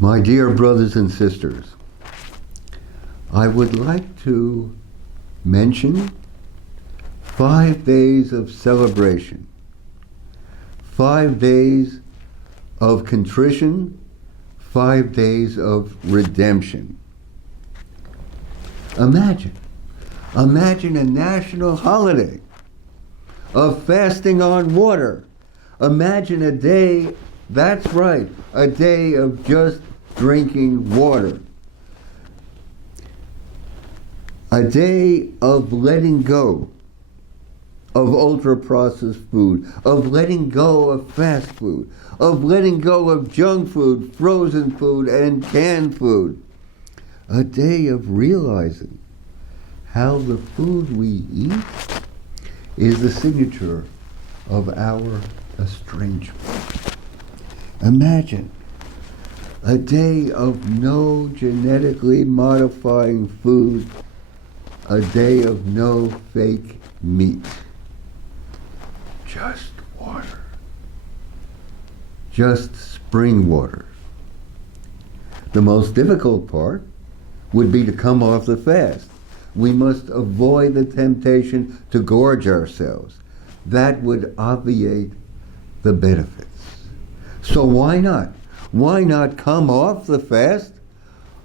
My dear brothers and sisters, I would like to mention 5 days of celebration, 5 days of contrition, 5 days of redemption. Imagine a national holiday of fasting on water. Imagine a day, that's right, a day of just drinking water. A day of letting go of ultra-processed food, of letting go of fast food, of letting go of junk food, frozen food, and canned food. A day of realizing how the food we eat is the signature of our estrangement. Imagine a day of no genetically modifying food, a day of no fake meat. Just water. Just spring water. The most difficult part would be to come off the fast. We must avoid the temptation to gorge ourselves. That would obviate the benefits. So why not? Why not come off the fast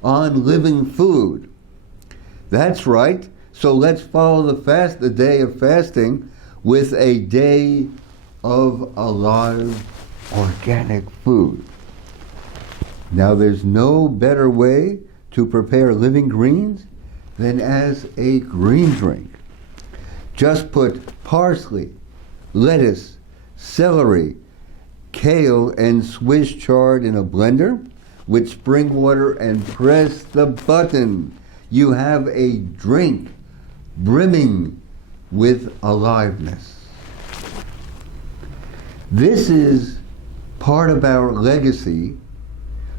on living food? That's right. So let's follow the day of fasting, with a day of alive, organic food. Now, there's no better way to prepare living greens than as a green drink. Just put parsley, lettuce, celery, kale, and Swiss chard in a blender with spring water and press the button. You have a drink brimming with aliveness. This is part of our legacy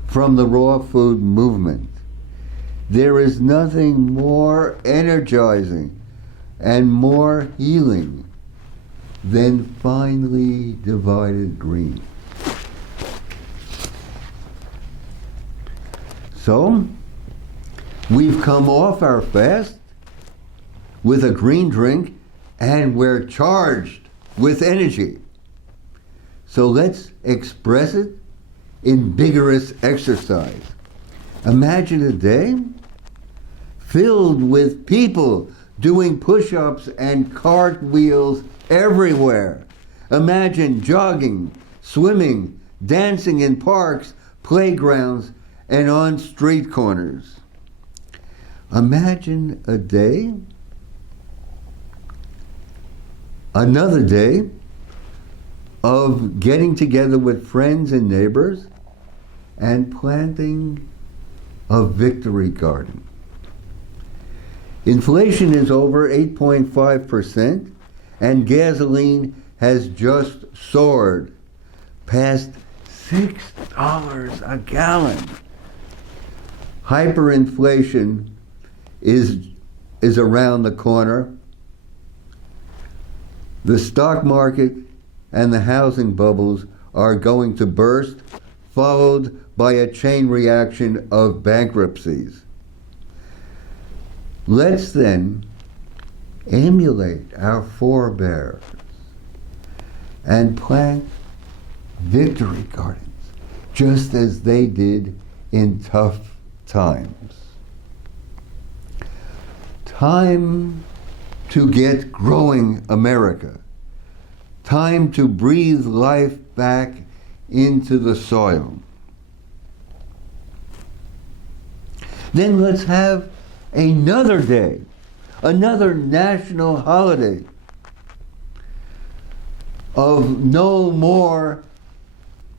from the raw food movement. There is nothing more energizing and more healing than finely divided green. So, we've come off our fast with a green drink, and we're charged with energy. So let's express it in vigorous exercise. Imagine a day filled with people doing push-ups and cartwheels everywhere. Imagine jogging, swimming, dancing in parks, playgrounds, and on street corners. Imagine a day, another day, of getting together with friends and neighbors and planting a victory garden. Inflation is over 8.5%, and gasoline has just soared past $6 a gallon. Hyperinflation is around the corner. The stock market and the housing bubbles are going to burst, followed by a chain reaction of bankruptcies. Let's then emulate our forebears and plant victory gardens, just as they did in tough times. Time to get growing, America. Time to breathe life back into the soil. Then let's have another day, another national holiday of no more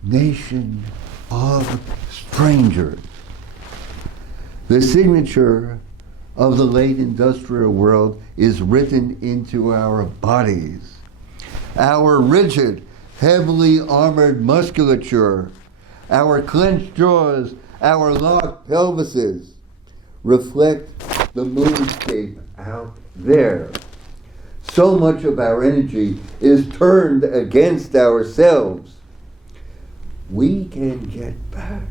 nation of strangers. The signature of the late industrial world is written into our bodies. Our rigid, heavily armored musculature, our clenched jaws, our locked pelvises reflect the moonscape out there. So much of our energy is turned against ourselves. We can get back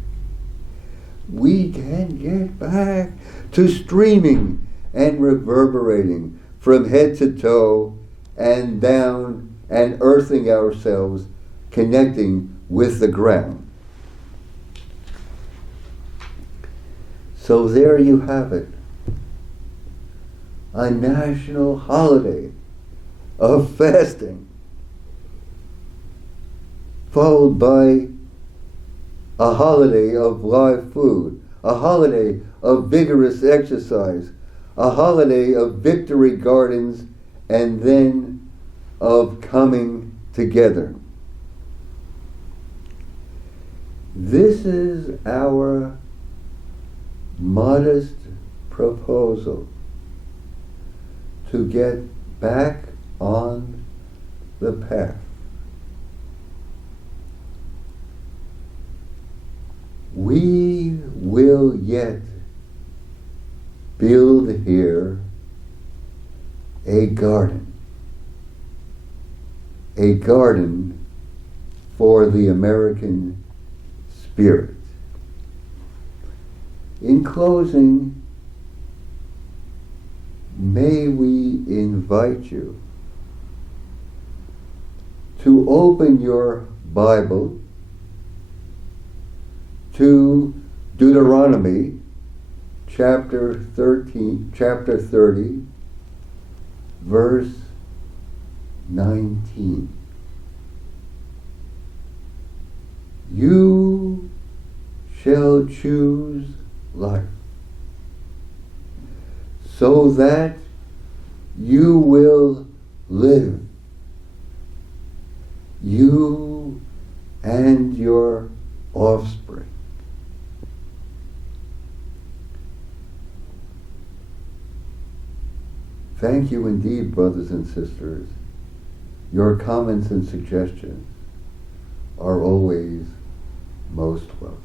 we can get back to streaming and reverberating from head to toe and down and earthing ourselves, connecting with the ground. So there you have it. A national holiday of fasting, followed by a holiday of live food, a holiday of vigorous exercise, a holiday of victory gardens, and then of coming together. This is our modest proposal to get back on the path. We will yet build here a garden for the American spirit. In closing, may we invite you to open your Bible to Deuteronomy chapter 30, verse 19. You shall choose life, so that you will live, you and your offspring. Thank you indeed, brothers and sisters. Your comments and suggestions are always most welcome.